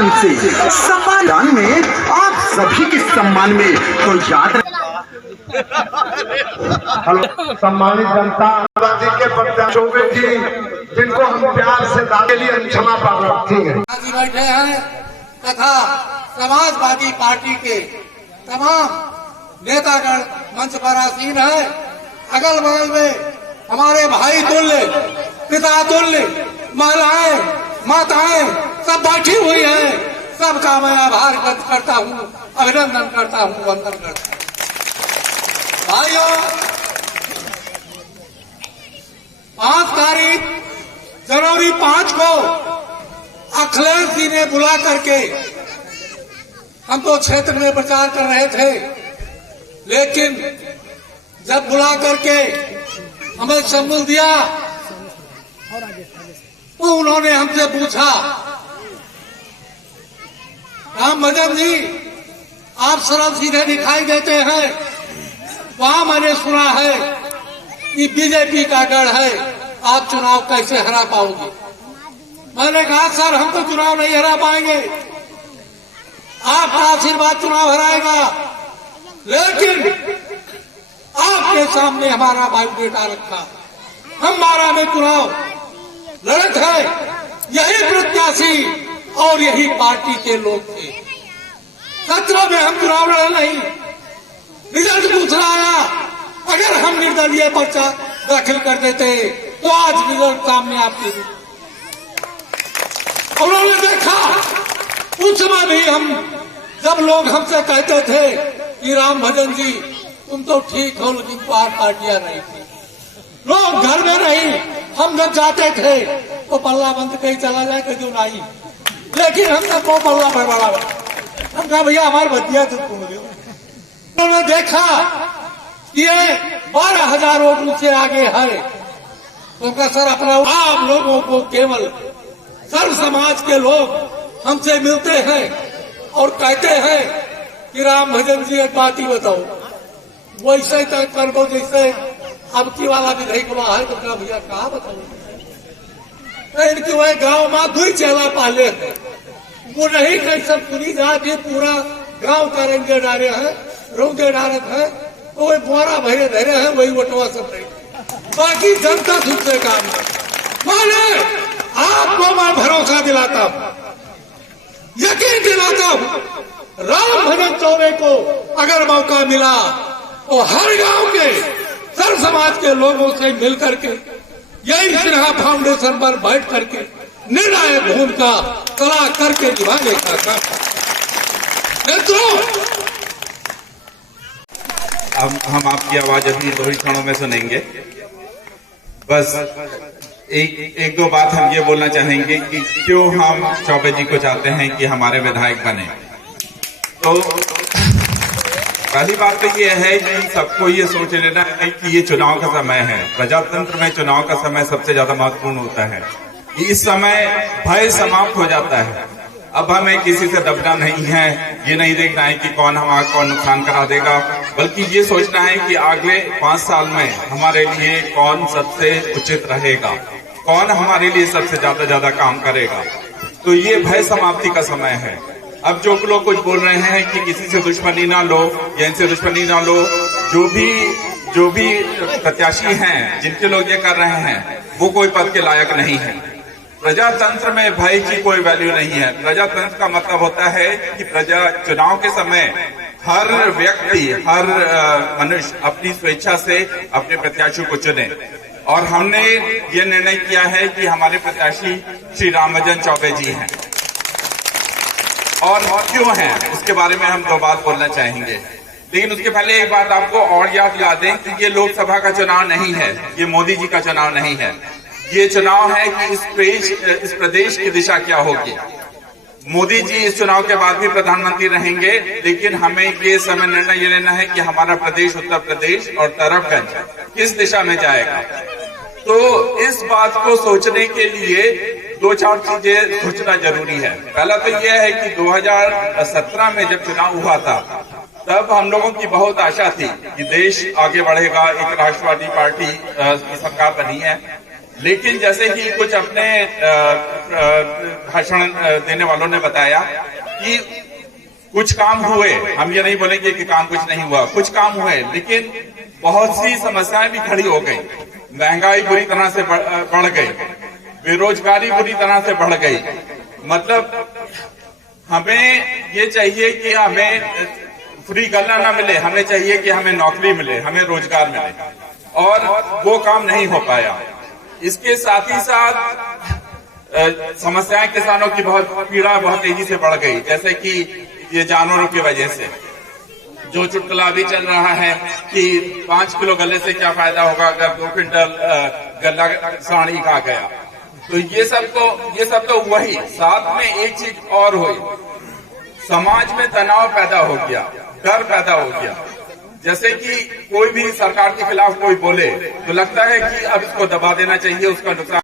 वतन से सम्मान में आप सभी के सम्मान में तो याद हेलो सम्मानित जनता के प्रत्याशियों जी जिनको हम प्यार से के लिए क्षमा प्रार्थी हैं बैठे हैं तथा समाजवादी पार्टी के तमाम नेतागण मंच पर आसीन है। अगल बगल में हमारे भाई तुल्य पिता तुल्य महिलाएं माताएं सब बैठी हुई हैं। सबका मैं आभार व्यक्त करता हूँ, अभिनंदन करता हूँ, वंदन करता हूँ। भाइयों 5 तारीख जनवरी 5 को अखिलेश जी ने बुला करके हम तो क्षेत्र में प्रचार कर रहे थे, लेकिन जब बुला करके हमें सम्मान दिया तो उन्होंने हमसे पूछा, राम भजन जी आप सरल सीधे दिखाई देते हैं, वहां मैंने सुना है कि बीजेपी का गढ़ है, आप चुनाव कैसे हरा पाओगे। मैंने कहा सर हम तो चुनाव नहीं हरा पाएंगे, आपका आशीर्वाद चुनाव हराएगा, लेकिन आपके सामने हमारा बायोडेटा रखा, हम 12 में चुनाव लड़े थे, यही प्रत्याशी और यही पार्टी के लोग थे। 17 में हम चुनाव लड़े नहीं, रिजल्ट दूसरा आया। अगर हम निर्दलीय पर्चा दाखिल कर देते तो आज रिजल्ट सामने आपके उन्होंने देखा। उस समय भी हम जब लोग हमसे कहते थे कि राम भजन जी तुम तो ठीक हो, लेकिन बाहर पार्टियां नहीं थी, लोग घर में नहीं, हम जब जाते थे तो पल्ला बंद कहीं चला जाए कहीं नहीं, लेकिन हम सबको पल्ला बड़ा हम कहा भैया हमारे भतिया तो उन्होंने देखा कि ये 12,000 वोट से आगे है, तो उनका सर अपना आप लोगों को केवल सर्व समाज के लोग हमसे मिलते हैं और कहते हैं कि राम भजन जी एक बात ही बताओ, वैसे तक कर दो जैसे अब की वाला विधेयक हुआ है। तो क्या भैया कहा बताओ, इनकी वह गांव में 2 चेला पाले हैं, वो नहीं कह सब पूरी जात ये पूरा गांव का रंगे डारे हैं, रोंगे डारत है, तो वही बोरा भरे धरे हैं, वही वोटवा सब नहीं, बाकी जनता दूसरे काम माने आपको मैं भरोसा दिलाता हूं, यकीन दिलाता हूं, राम भजन चौबे को अगर मौका मिला तो हर गांव के सर्व समाज के लोगों से मिलकर के यही सिन्हा फाउंडेशन पर बैठ करके निर्णायक भूमिका तला करके निभाने का काम। मित्रों अब हम आपकी आवाज अभी 2 क्षणों में सुनेंगे। बस एक दो बात हम ये बोलना चाहेंगे कि क्यों हम चौबे जी को चाहते हैं कि हमारे विधायक बने। तो पहली बात तो ये है कि सबको ये सोच लेना है कि ये चुनाव का समय है, प्रजातंत्र में चुनाव का समय सबसे ज्यादा महत्वपूर्ण होता है। इस समय भय समाप्त हो जाता है, अब हमें किसी से दबना नहीं है, ये नहीं देखना है कि कौन हमारा कौन नुकसान करा देगा, बल्कि ये सोचना है कि अगले 5 साल में हमारे लिए कौन सबसे उचित रहेगा, कौन हमारे लिए सबसे ज्यादा काम करेगा। तो ये भय समाप्ति का समय है। अब जो लोग कुछ बोल रहे हैं कि किसी से दुश्मनी ना लो या इनसे दुश्मनी ना लो, जो भी प्रत्याशी हैं जिनके लोग ये कर रहे हैं वो कोई पद के लायक नहीं है। प्रजातंत्र में भय की कोई वैल्यू नहीं है। प्रजातंत्र का मतलब होता है कि चुनाव के समय हर व्यक्ति हर मनुष्य अपनी स्वेच्छा से अपने प्रत्याशी को चुने, और हमने ये निर्णय किया है कि हमारे प्रत्याशी श्री राम भजन चौबे जी हैं। और क्यों हैं उसके बारे में हम 2 बात बोलना चाहेंगे, लेकिन उसके पहले एक बात आपको और याद दिला दें कि ये लोकसभा का चुनाव नहीं है, ये मोदी जी का चुनाव नहीं है। ये चुनाव है कि इस प्रदेश की दिशा क्या होगी। मोदी जी इस चुनाव के बाद भी प्रधानमंत्री रहेंगे, लेकिन हमें ये समय निर्णय ये लेना है कि हमारा प्रदेश उत्तर प्रदेश और तरफगंज किस दिशा में जाएगा। तो इस बात को सोचने के लिए 2-4 चीजें सोचना जरूरी है। पहला तो यह है कि 2017 में जब चुनाव हुआ था तब हम लोगों की बहुत आशा थी कि देश आगे बढ़ेगा, एक राष्ट्रवादी पार्टी की सरकार बनी है, लेकिन जैसे कि कुछ अपने भाषण देने वालों ने बताया कि कुछ काम हुए, हम ये नहीं बोलेंगे कि काम कुछ नहीं हुआ, कुछ काम हुए, लेकिन बहुत सी समस्याएं भी खड़ी हो गई। महंगाई बुरी तरह से बढ़ गई, बेरोजगारी बुरी तरह से बढ़ गई। मतलब हमें ये चाहिए कि हमें फ्री गल्ला ना मिले, हमें चाहिए कि हमें नौकरी मिले, हमें रोजगार मिले, और वो काम नहीं हो पाया। इसके साथ ही साथ समस्याएं किसानों की पीड़ा बहुत तेजी से बढ़ गई, जैसे कि ये जानवरों की वजह से जो चुटकुला अभी चल रहा है कि 5 किलो गले से क्या फायदा होगा अगर 2 क्विंटल गला साड़ी खा गया। तो ये सब तो वही, साथ में एक चीज और हुई, समाज में तनाव पैदा हो गया, डर पैदा हो गया। जैसे कि कोई भी सरकार के खिलाफ कोई बोले तो लगता है कि अब इसको दबा देना चाहिए, उसका नुकसान